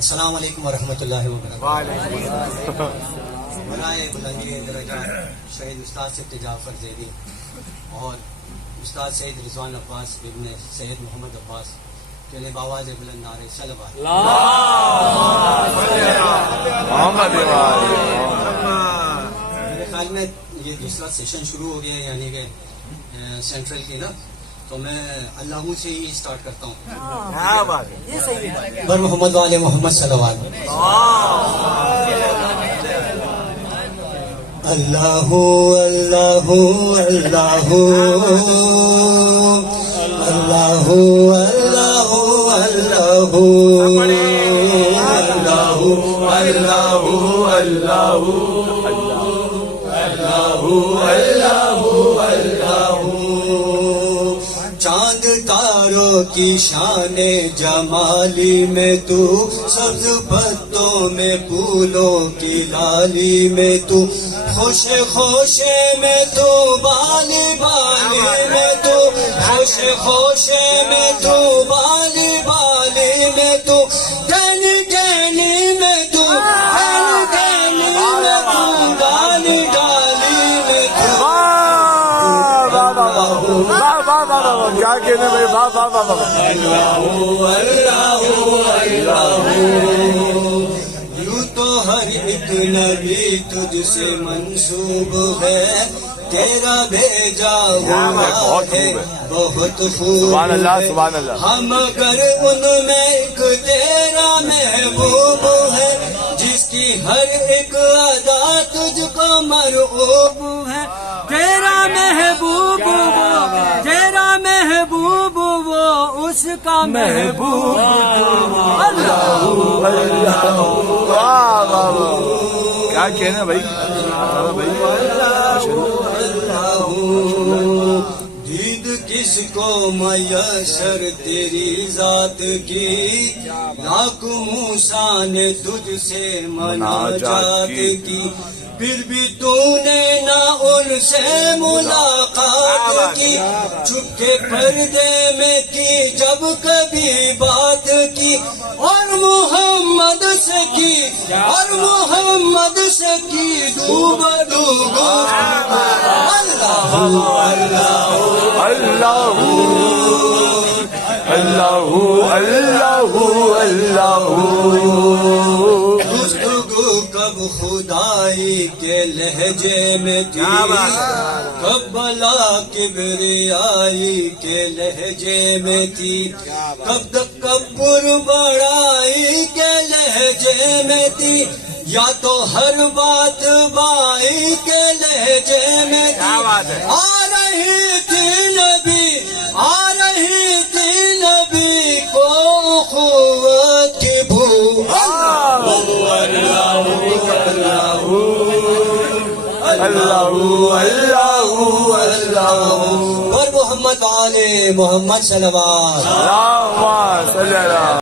السلام علیکم ورحمۃ اللہ وبرکاتہ. برائے بلندی درجات شہید استاد سید جعفر زیدی اور استاد سید رضوان عباس ابن سید محمد عباس کے لیے باواز بلند نعرہ صلوات. میرے خیال میں یہ دوسرا سیشن شروع ہو گیا ہے، یعنی کہ سینٹرل کی نا، تو میں اللہ سے ہی اسٹارٹ کرتا ہوں. بر محمد والے محمد صلوات. اللہ اللہ اللہ اللہ اللہ اللہ اللہ. چاند تاروں کی شان جمالی میں تو، سبز پتوں میں پھولوں کی لالی میں تو، خوش خوشے میں تو، بالی بالی میں تو، خوش خوشے میں تو، بالی بالی میں تو، ڈینی ڈینی میں تو، ڈینی ڈینی میں تو، ڈالی ڈالی میں تو. کیا کہنے بھائی، اللہ اللہ اللہ. یوں تو ہر ایک نبی تجھ سے منسوب ہے، تیرا بھیجا ہوا ہے بہت خوب. سبحان اللہ سبحان اللہ. ہم اگر ان میں ایک تیرا محبوب ہے، جس کی ہر ایک ادا تجھ کو مرغوب ہے. تیرا محبوب وہ، تیرا محبوب وہ، اس کا محبوب اللہ اللہ. کیا کہنا بھائی. دید کس کو میسر تیری ذات کی، لاکھ موسیٰ نے تجھ سے مناجات کی، پھر بھی تو نے نہ ان سے ملاقات کی. چھپ کے پردے میں کی جب کبھی بات کی، اور محمد سے کی، اور محمد سے کی ڈوب ڈوب. اللہ اللہ اللہ اللہ اللہ اللہ. گفتگو کب خدائی کے لہجے میں تھی، کب بلا کبریائی کے لہجے میں تھی، کب تکبر بڑائی کے لہجے میں تھی، یا تو ہر بات بائی کے لہجے میں تھی. آ رہی تھی نبی، آ رہی تھی نبی کو اخوت کی بھو. اللہ اللہ اللہ. اور محمد والے محمد صلوات.